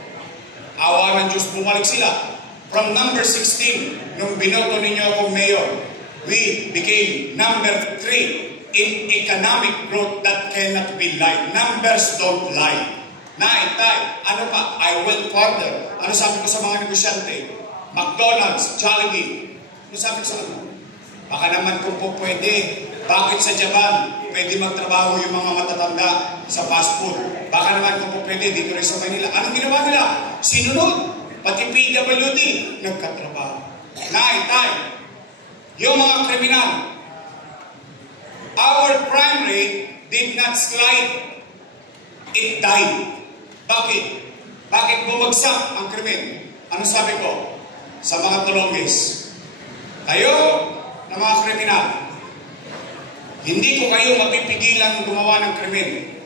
Awa ng Diyos, bumalik sila. From number 16, nung binoto ninyo akong mayor, we became number 3 in economic growth that cannot be lied. Numbers don't lie. Tay, ano pa? I went further. Ano sabi ko sa mga negosyante? McDonald's, Jollibee. Ano sabi ko sa ano? Baka naman kung po pwede. Bakit sa Japan, pwede magtrabaho yung mga matatanda sa fast food? Baka naman kung po pwede dito rin sa Manila. Anong ginawa nila? Sinunod. Pati PWD, nagkatrabaho. Tay, yung mga kriminal, our crime rate did not slide. It died. Bakit? Bakit bumagsak ang krimen? Ano sabi ko? Sa mga tulongis. Kayo, na mga kriminal, hindi ko kayo mapipigilan gumawa ng krimen.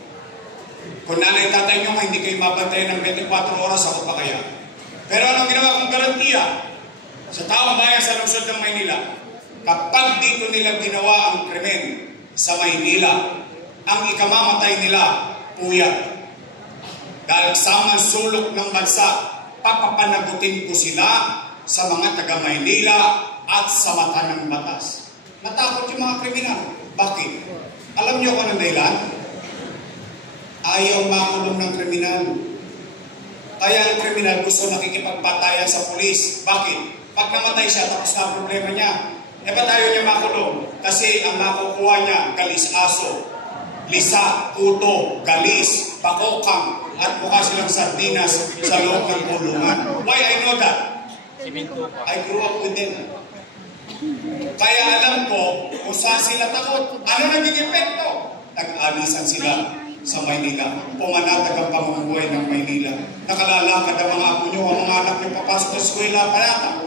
Kung nanay tatay nyo, hindi kayo mabantayan ng 24 oras, ako pa kaya. Pero anong ginawa kong garantiya sa taong bayan sa lungsod ng Maynila? Kapag dito nila ginawa ang krimen sa Maynila, ang ikamamatay nila, puyat. Dahil sa sulok ng bansa, papapanagutin ko sila sa mga taga-Maynila at sa mata ng batas. Natakot yung mga kriminal. Bakit? Alam niyo kung anong dahilan? Ayaw makulong ng kriminal. Kaya ang kriminal gusto nakikipagbatayan sa pulis. Bakit? Pag namatay siya, tapos na ang problema niya. Eh ba tayo niya makulong? Kasi ang nakukuha niya, galis-aso, lisa, kuto, galis, pakokang, at mukha silang sardinas sa loob ng kulungan. Why I know that? I grew up with them. Kaya alam ko kung saan sila takot. Ano naging epekto? Nag-alisan sila sa Maynila. Pumanatag ang pamumuhay ng Maynila. Nakalalakad ang mga apo nyo, ang mga anak nyo papasok sa eskwela, panata.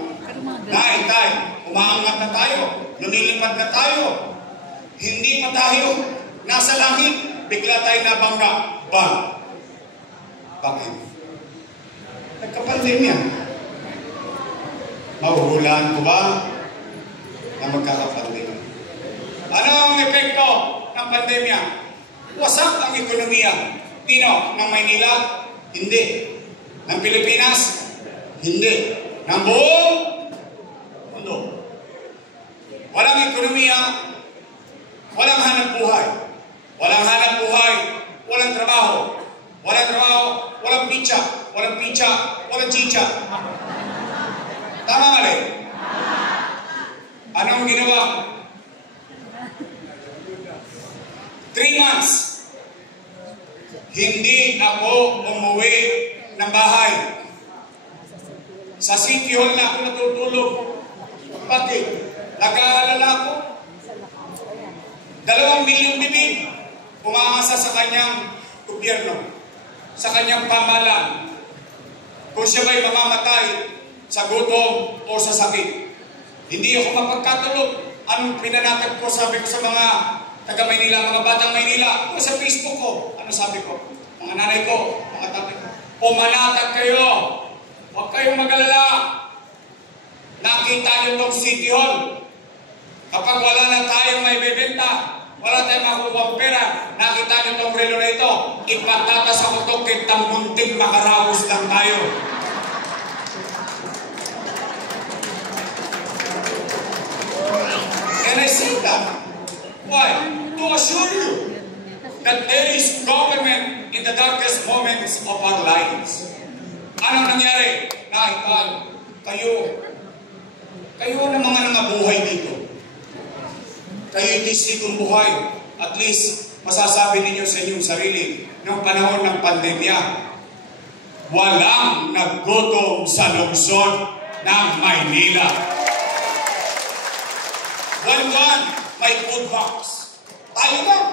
Tay, umaangat na tayo. Lumilipad na tayo. Hindi pa tayo nasa langit. Bigla tayo nabangga. Bang! Bakit? Nagkapandemya. Mahuhulaan ko ba na magkakapandemya? Ano ang epekto ng pandemya? Wasak ang ekonomiya. Tino? Ng Maynila? Hindi. Ng Pilipinas? Hindi. Ng buong mundo. Walang ekonomiya, walang hanap buhay. Walang hanap buhay, walang trabaho. Walang trabaho, walang pizza. Walang pizza, walang chicha. Tama mali? Anong ginawa? 3 months. Hindi ako umuwi ng bahay. Sa City Hall na ako natutulog. Bakit? Nag-aalala ako. 2 milyong bibig umaasa sa kanyang gobyerno, sa kanyang pamahalaan. Kung siya ba'y mamamatay sa gutom o sa sakit. Hindi ako mapagkatulog. Anong pinanatag ko, sabi ko sa mga taga Maynila, mga batang Maynila, o sa Facebook ko. Ano sabi ko? Mga nanay ko, mga tatay ko, pumanatag kayo. Huwag kayong mag-alala. Nakita niyo itong City Hall. Kapag wala na tayong may bebenta, wala tayong makukuha pera, nakita niyo itong relo na ito, ipatatas ako ito kitang munting makarawos lang tayo. And I say that. Why? To assure you that there is government in the darkest moments of our lives. Anong nangyari? Nakita kayo na mga nangabuhay dito. Kayo tisikong buhay. At least, masasabi ninyo sa inyong sarili, noong panahon ng pandemya, walang naggutom sa lungsod ng Maynila. Buwan-buwan, may food box. Tayo lang.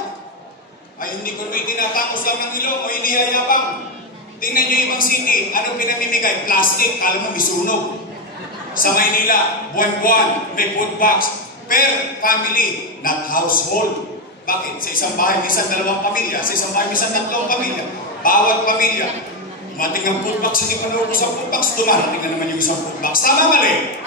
Ay, hindi ko may tinatapos lang ng ilong o iniyayabang. Tingnan nyo ibang city, ano pinamimigay? Plastic, alam mo, may sunog. Sa Maynila, buwan-buwan, may food box. Per family, not household. Bakit? Sa isang bahay, minsan 2 pamilya. Sa isang bahay, minsan 3 pamilya. Bawat pamilya. Mating ang food box, hindi pa naubos ang food box. Dumarating na naman yung isang food box. Tama mali?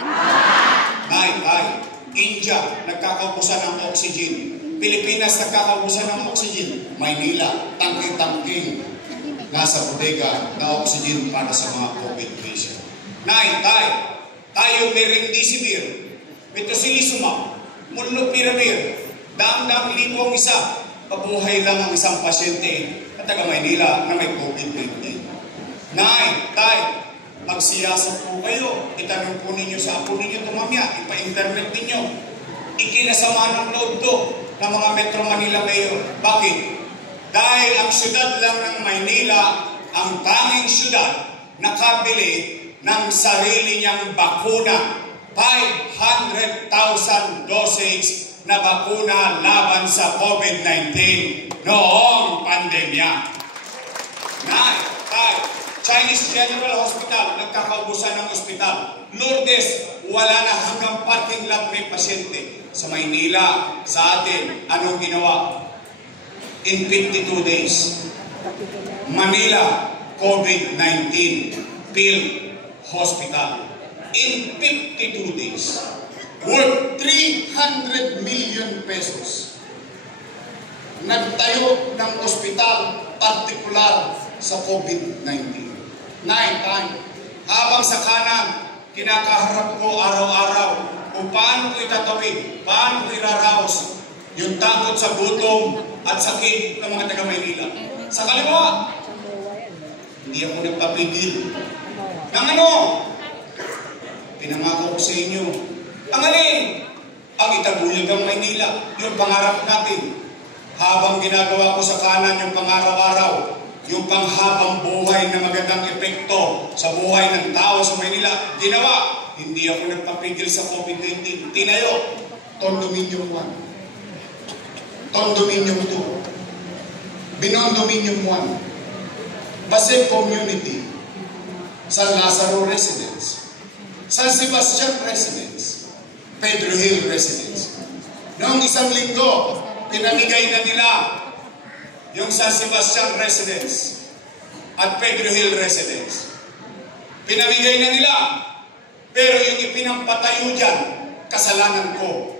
Ay. India, nagkakaubusan ng oxygen. Pilipinas, nagkakaubusan ng oxygen. Maynila, tangking-tangking. Nasa bodega na oxygen para sa mga COVID patient. Tayo may remdesivir. Metocilizumab, molnupiravir, daang-daang libo ang isa. Pabuhay lang ang isang pasyente at taga Maynila na may COVID-19. Magsiyasat po kayo. Itanong po ninyo sa apo ninyo tumamya. Ipa-internet ninyo. Ikinasama ng loob to ng mga Metro Manila Mayor. Bakit? Dahil ang syudad lang ng Maynila, ang tanging syudad nakabili ng sarili niyang bakuna. 500,000 dosage na bakuna laban sa COVID-19 noong pandemya. Chinese General Hospital, nagkakaubusan ng ospital. Lourdes, wala na hanggang parking lot may pasyente. Sa Maynila, sa atin, anong ginawa? In 52 days, Manila, COVID-19, field hospital. In 52 days, worth 300 million pesos. Nagtayo ng ospital partikular sa COVID-19. Habang sa kanan, kinakaharap ko araw-araw kung paano ko itatawid, paano ko iraraos yung takot sa gutom at sakit ng mga taga-Maynila. Sa kaliwa, hindi ako nagpapigil. Ng ano? Pinangako ko sa inyo. Ang alin? ang itaguyod ng Maynila. Yung pangarap natin. Habang ginagawa ko sa kanan yung pangaraw-araw, yung panghabang buhay na magandang epekto sa buhay ng tao sa Maynila, ginawa. Hindi ako nagpapigil sa COVID-19. Tinayo. Condominium 1. Condominium 2. Binondominium 1. Pasig Community. San Lazaro Residence. San Sebastian Residence. Pedro Hill Residence. Noong isang linggo, pinamigay na nila yung San Sebastian Residence at Pedro Hill Residence. Pinamigay na nila. Pero yung ipinampatayo dyan, kasalanan ko.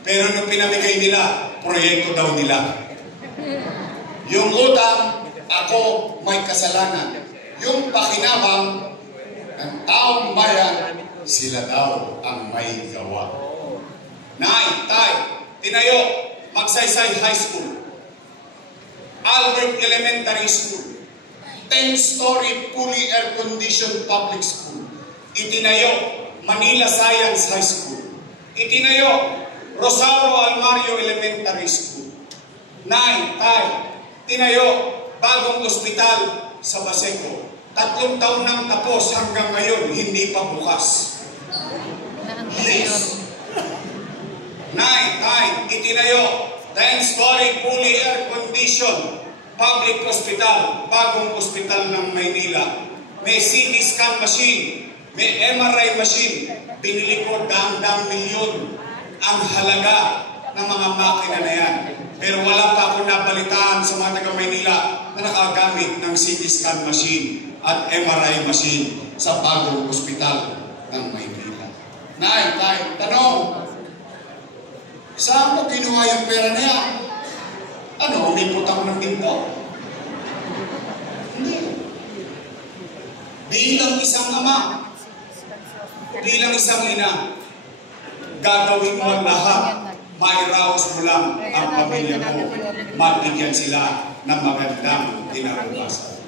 Pero nung pinamigay nila, proyekto daw nila. Yung utang, ako may kasalanan. Yung pakinabang ng taong bayan, sila daw ang may gawa. Nay, tay, tinayo, Magsaysay High School, Albert Elementary School, 10-story fully air-conditioned public school. Itinayo, Manila Science High School. Itinayo, Rosario Almario Elementary School. 9, tinayo, bagong ospital sa Baseco. 3 taon nang tapos hanggang ngayon, hindi pa bukas. Yes. 9, itinayo, 10-story fully air-conditioned public hospital, bagong ospital ng Maynila. May CT scan machine, may MRI machine, binili ko daang milyon ang halaga ng mga makina na yan. Pero wala pa ako nabalitaan sa mga taga-Maynila na nakagamit ng CT scan machine at MRI machine sa bagong ospital ng Maynila. Nay, tanong, saan mo kinuha yung pera na yan? Ano, umipot ako ng ginto? Hindi. Bilang isang ama, bilang isang ina, gagawin mo ang lahat, mairaos mo lang ang pamilya mo, mabigyan sila ng magandang kinabukasan.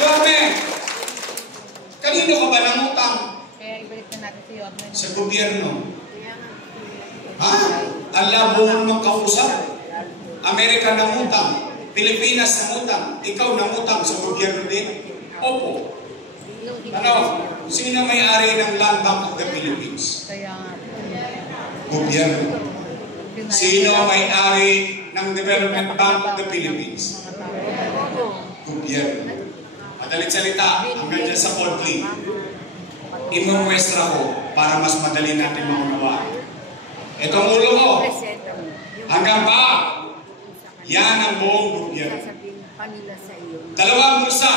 Yorme, kanino ka ba nangutang? Sa gobyerno. Ha? Ang labo mo naman kausap. Amerika nangutang, Pilipinas nangutang, ikaw nangutang sa gobyerno din? Opo. Ano? Sino may-ari ng Land Bank of the Philippines? Gobyerno. Sino may-ari ng Development Bank of the Philippines? Gobyerno. Madalit salita, hanggang dyan sa Podly. Imumwestra ko para mas madali natin maunawa. Itong ulo ko, hanggang ba? Yan ang buong gobyerno. 2 bulsa.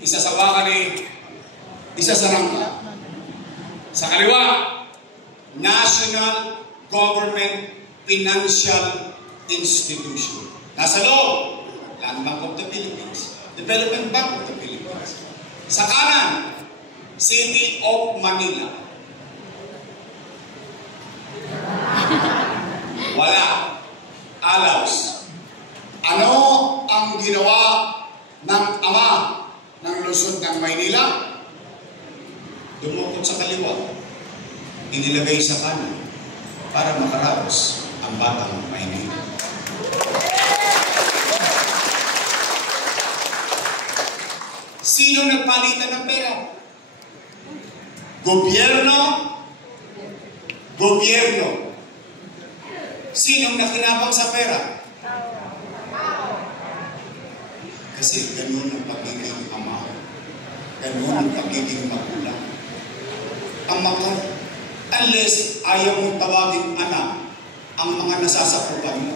Isa sa Wakali, isa sa Rangka. Sa kaliwa, National Government Financial Institution. Nasa loob, Land Bank of the Philippines, Development Bank of the Philippines. Sa kanan, City of Manila. Wala. Alaws. Ano ang ginawa ng ama ng lungsod ng Maynila? Dumukot sa kaliwa. Inilagay sa kanan para makaraos ang batang Maynila. Sino nagpalitan ng pera? Gobyerno. Gobyerno. Sinong nakinabang sa pera? Kasi ganun ang pagiging ama. Ganun ang pagiging magulang. Ang unless ayaw mong tawagin anak ang mga nasasakupan mo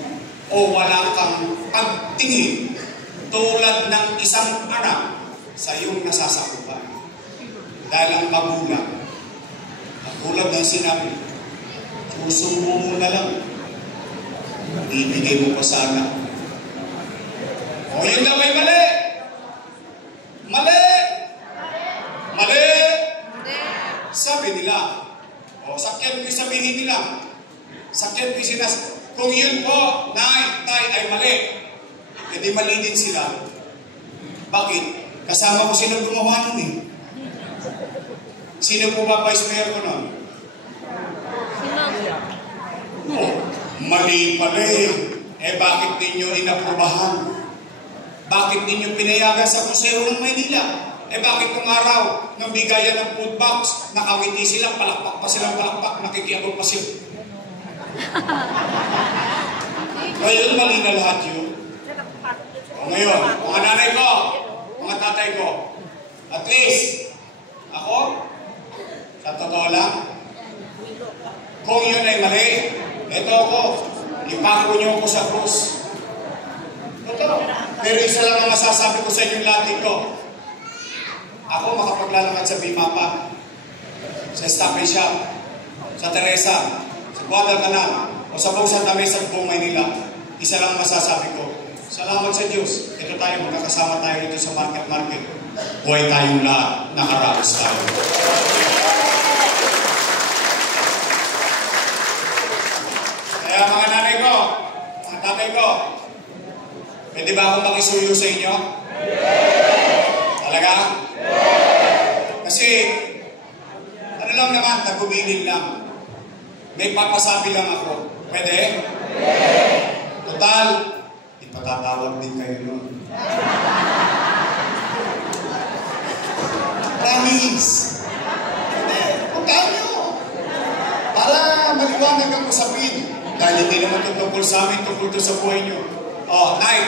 o wala kang pagtingin tulad ng isang anak sa iyong nasasakupan. Dahil ang magulang, tulad ng sinabi, susumo mo na lang. Ibigay mo pa sa anak. O yun daw ay mali. Mali. Mali. Sabi nila, o sakyan ko sabihin nila, sakyan ko kung yun po, tay ay mali, edi mali din sila. Bakit? Kasama ko sila gumawa nun eh. Sino po ba vice mayor ko nun? Oh, mali pala eh. Eh bakit ninyo inaprubahan? Bakit ninyo pinayagan sa Museo ng Maynila? Eh bakit kung araw, nung bigayan ng food box, nakawiti sila, palakpak pa silang palakpak, nakikiabot pa sila. Ngayon, mali na lahat yun. O ngayon, mga nanay ko, mga tatay ko, at least, ako, sa totoo lang, kung yun ay mali, ito ako, ipako niyo ako sa krus. Totoo. Pero isa lang ang masasabi ko sa inyong lahat ito. Ako makapaglalakad sa Bimapa, sa Stop and Shop, sa Teresa, sa Guadalcanal, o sa buong Santa Mesa at buong Maynila. Isa lang ang masasabi ko. Salamat sa Diyos. Ito tayo, magkakasama tayo dito sa market. Buhay tayong lahat, nakaraos tayo. Kaya mga nanay ko, mga tatay ko, pwede ba akong makisuyo sa inyo? Talaga? Kasi, ano lang naman, tagubilin lang. May papasabi lang ako. Pwede? Total, ipatatawag din kayo nun. Promise. Pwede, puntaan nyo. Para maliwanag ang usapin. Dahil hindi naman ito tungkol sa amin, tungkol ito sa buhay nyo. Oh, tay,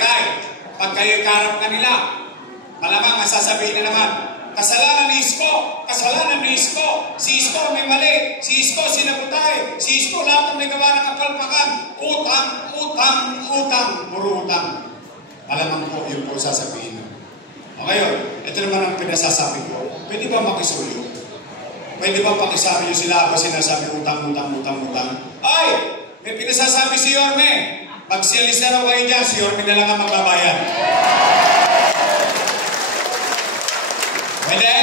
pag kayo karap na nila, malamang ang sasabihin na naman, kasalanan ni Isko, si Isko may mali, si Isko sinabutay, si Isko lahat ang may gawa ng kapalpakan, utang, puro utang. Malamang po, yun po sasabihin. O ngayon, ito naman ang pinasasabi ko, pwede ba makisuyo? Pwede ba pakisabi nyo sila ba sinasabi utang? Ay! May pinasasabi si Yorme. Pag sialis na raw kayo dyan, si Yorme na lang ang magbabayan. Pwede?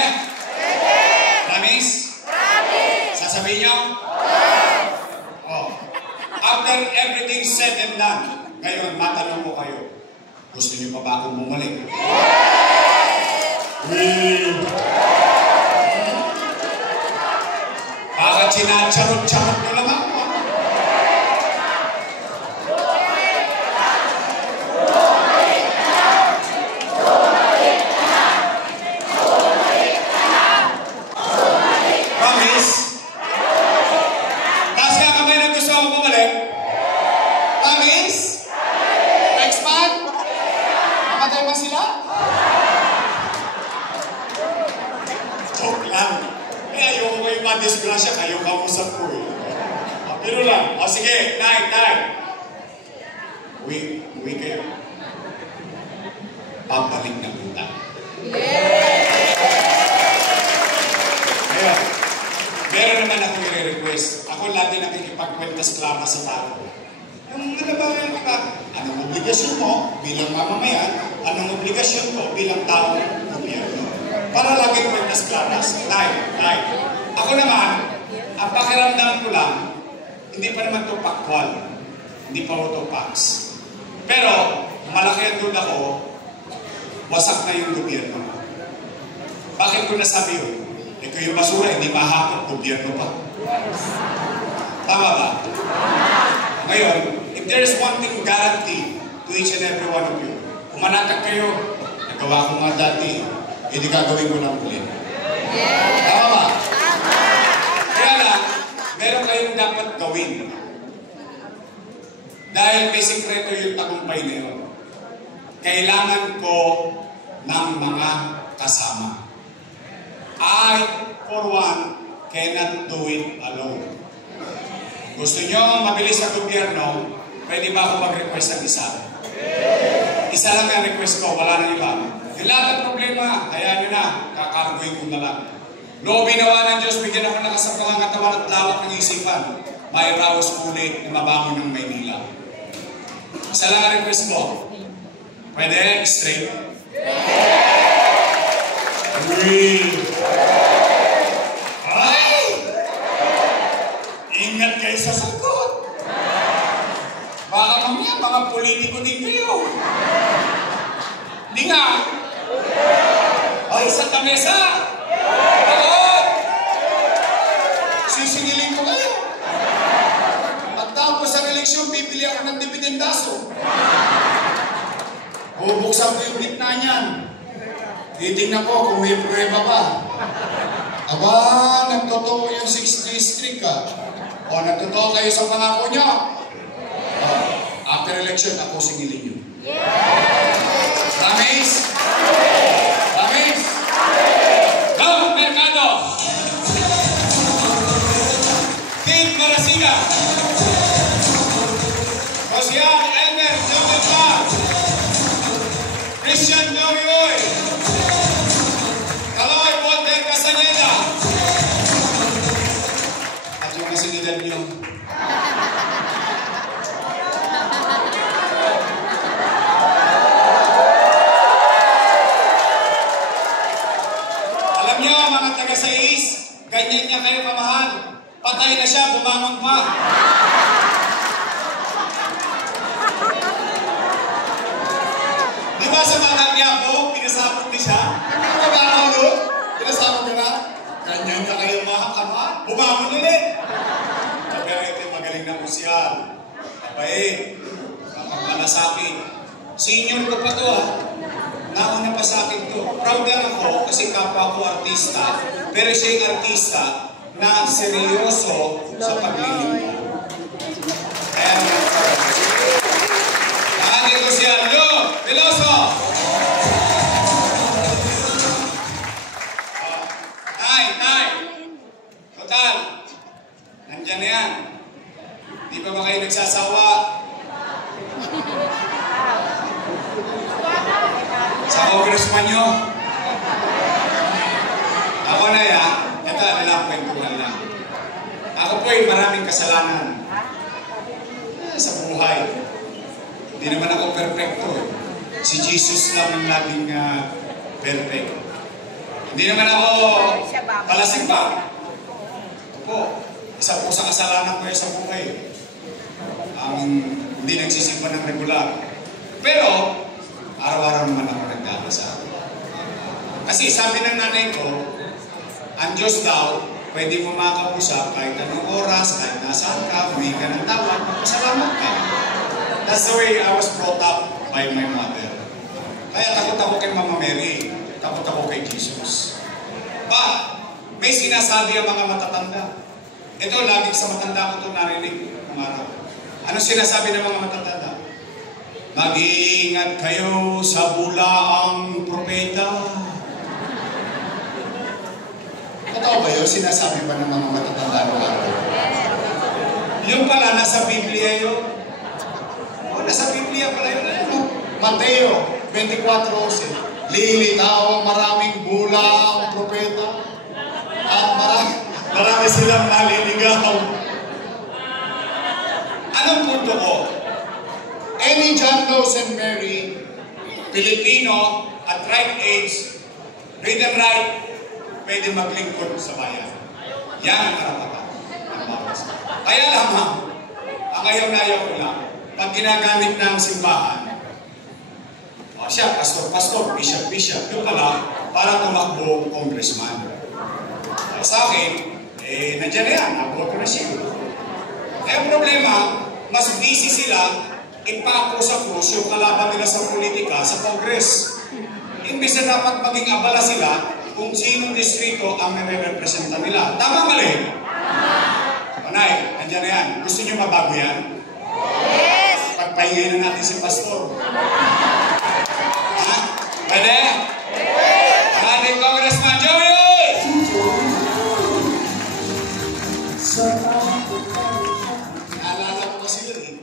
Pwede! Promise? Promise! Sasabihin nyo? Yes! Oh. After everything said and done, ngayon, matanong ko kayo, gusto nyo pa ba akong bumalik? Yes! Will! Bakit sinacharot-charot nyo lang ako? Disgrasya kayo kausap ko eh. Pero lang. O sige, tay. Uwi kayo. Pabalik na punta. Kaya, meron naman ako i-request. Ako lagi nakikipagkwentas klaro sa tao. Yung ano ba yung anong obligasyon mo bilang mamamayan, anong obligasyon ko bilang tao gobyerno. Para lagi kwentas klaras. Tay. Ako naman, ang pakiramdam ko lang, hindi pa naman ito pakwal. Hindi pa ito paks. Pero, malaki ang doon ako, wasak na yung gobyerno. Bakit ko nasabi yun? Eh kung yung basura, hindi mahakot, gobyerno pa. Tama ba? Ngayon, if there is one thing guaranteed to each and every one of you, kung manatag kayo, nagawa ko nga dati, hindi gagawin ko ng ulit. Tama ba? Kaya lang, meron kayong dapat gawin. Dahil may sikreto yung tagumpay na yun. Kailangan ko ng mga kasama. I, for one, cannot do it alone. Gusto nyo mabilis sa gobyerno, pwede ba ako mag-request ng isa? Isa lang ang request ko, wala na iba. Yung lahat ng problema, hayaan nyo na, kakargoy ko na lang. Loobin nawa ng Diyos, bigyan ako ng kasapang katawan at lawak ng isipan. May raos ulit na mabangon ng Maynila. Isa lang ang request ko. Pwede? Straight? Real. Ay! Ingat kayo sa sagot. Baka mamaya, mga politiko din kayo. Hindi nga. Ay, Santa Mesa! Bakit? bibili ako ng dividendaso. Bubuksan ko yung gitna niyan. Titingnan ko kung may prueba pa. Aba, nagtotoo yung 6 district ka. O, nagtotoo kayo sa pangako niyo. After election, ako singilin niyo. Promise? Promise? Go, Mercado! Kate Marasiga! Rosian Elmer Jomel, Christian Novioy, Kaloy Walter Casaneda, at yung kasingilan niyo. Alam niyo, mga taga-sais, ganyan niya kayo kamahal. Patay na siya, bumangon pa. Di ba sa mga Quiapo, pinasabot niya siya? Ano? Pinasabot ka na? Ganyan ka kayo mga kamahal. Bumangon ulit. Pero ito magaling na musyal. Abay, kapagmalasakit. Senior ko pa to ha. Nauna pa sa akin to. Proud lang ako kasi kapwa ko artista. Pero siya yung artista na seryoso sa paglilingkod. Kaya naman sa Ate ko siya, Lo! Piloso! Tay! Total! Nandyan na yan. Di pa ba kayo nagsasawa? Sa congressman nyo? Ako na yan. Ito, kwentuhan lang. Ako po'y maraming kasalanan sa buhay. Hindi naman ako perfecto. Si Jesus lang ang laging perfect. Hindi naman ako palasing pa. Opo, isa po sa kasalanan ko sa buhay. Hindi nagsisimba ng regular. Pero, araw-araw naman ako nagdadasal. Kasi sabi ng nanay ko, ang Diyos daw, pwede mo makapusap kahit anong oras, kahit nasaan ka, humingi ka ng tawad, magpasalamat ka. That's the way I was brought up by my mother. Kaya takot ako kay Mama Mary, takot ako kay Jesus. But, may sinasabi ang mga matatanda. Ito, laging sa matanda ko ito narinig ng araw. Ano sinasabi ng mga matatanda? Mag-iingat kayo sa bulaang propeta. Totoo ba yun? Sinasabi ba ng mga matatanda ng araw? Yung pala, nasa Biblia yun. O, nasa Biblia pala yun. Mateo 24:11. Lilitaw ang maraming bula ang propeta at marami silang naliligaw. Anong punto ko? Any John, Rose, and Mary, Pilipino, at right age, read and write, pwede maglingkod sa bayan. Yan ang karapatan ng bawat isa. Kaya lamang, ang ayaw-ayaw ko lang, pag ginagamit ng simbahan, siya, pastor, bishop, yung pala, para tumakbo congressman. Sa akin, nandiyan na yan, nabuhat ko na siya. Kaya problema, mas busy sila ipako sa krus yung kalaban nila sa politika sa Congress. Imbis na dapat maging abala sila kung sinong distrito ang nire-representa nila. Tama mali? Panay, nandiyan na yan. Gusto niyo mabago yan? Yes! Pagpahingay na natin si pastor. Ha? Pwede? Yes! Ang ating Congressman Joey! Naalala ko kasi yun eh.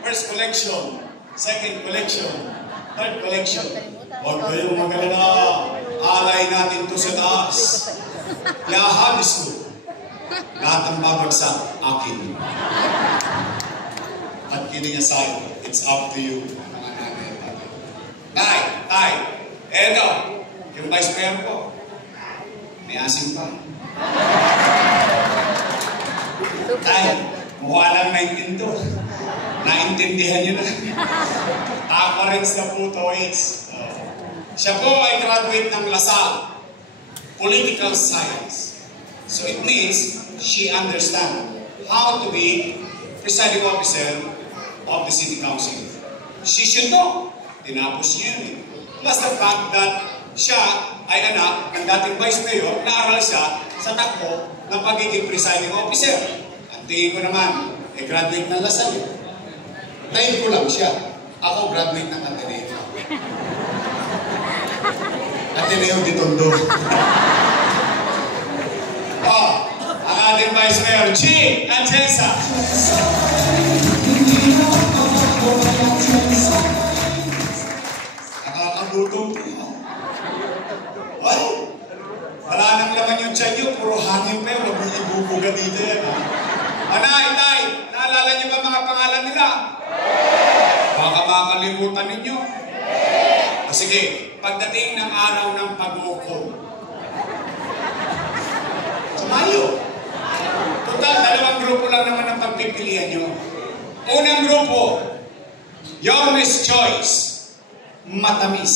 First collection, second collection, third collection. Huwag kayong magalala. Alay natin to sa taas. Kaya habis ko. Lahat ang babagsak, akin. At kidding aside, it's up to you. Tay, eto, yung vice mayor ko, may asim pa. Tay, mukha lang 19 to. Naintindihan niyo na. Aquarins na po to, siya po ay graduate ng LaSalle, Political Science. So it means she understands how to be presiding officer of the city council. She should know. Tinapos niya yun. Plus the fact that siya ay anak ng dating vice mayor, naaral siya sa takbo ng pagiging presiding officer. Ang tingin ko naman, graduate ng Lasal. Time ko lang siya. Ako graduate ng Ateneo. Ateneo de Tondo. Ang ating vice mayor, Chi Atienza. Nakakagutom po. Ay, wala nang laman yung tiyan nyo, puro hangin pa yun, huwag mong ibubuga dito yan. Anay, tay, naalala niyo ba mga pangalan nila? Baka makakalimutan ninyo. O sige, pagdating ng araw ng pag-uukol, sa Mayo, total, dalawang grupo lang naman ang pagpipilian nyo. Unang grupo, Yorme's Choice, matamis.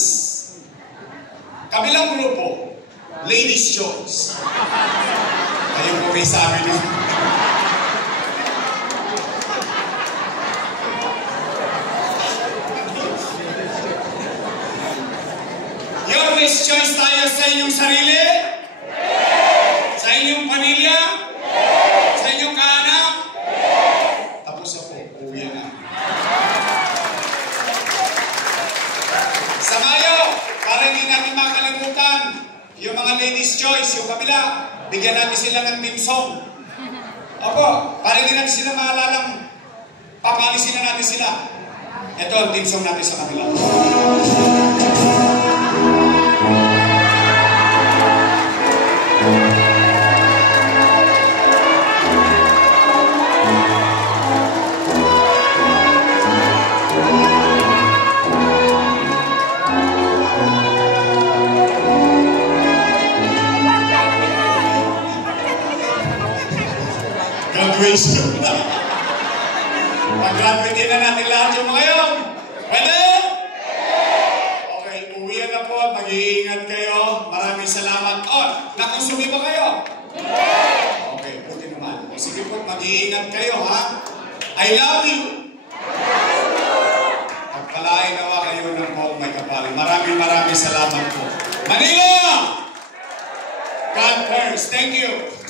Kabilang grupo, Ladies' Choice. Ayun po may sabi nyo. Yorme's Choice tayo sa inyong sarili? Sa inyong pamilya? Sa inyong kaanak? Tapos ako, uwi na. Sa Mayo, para hindi natin makalimutan, yung mga Ladies' Choice, yung kabila, bigyan natin sila ng team song. Opo, para hindi natin sila maalalang, papalisin na natin sila. Ito ang team song natin sa kabila. Graduation. Pag-graduate na natin lahat yung mga yun. Pwede? Okay, uwian na po. Mag-iingat kayo. Maraming salamat. Nakonsumi ba kayo? Okay, buti naman. Sige po, mag-iingat kayo, ha? I love you. Pagpalain nawa kayo ng buong may kapali. Maraming salamat po. Manila! God first. Thank you.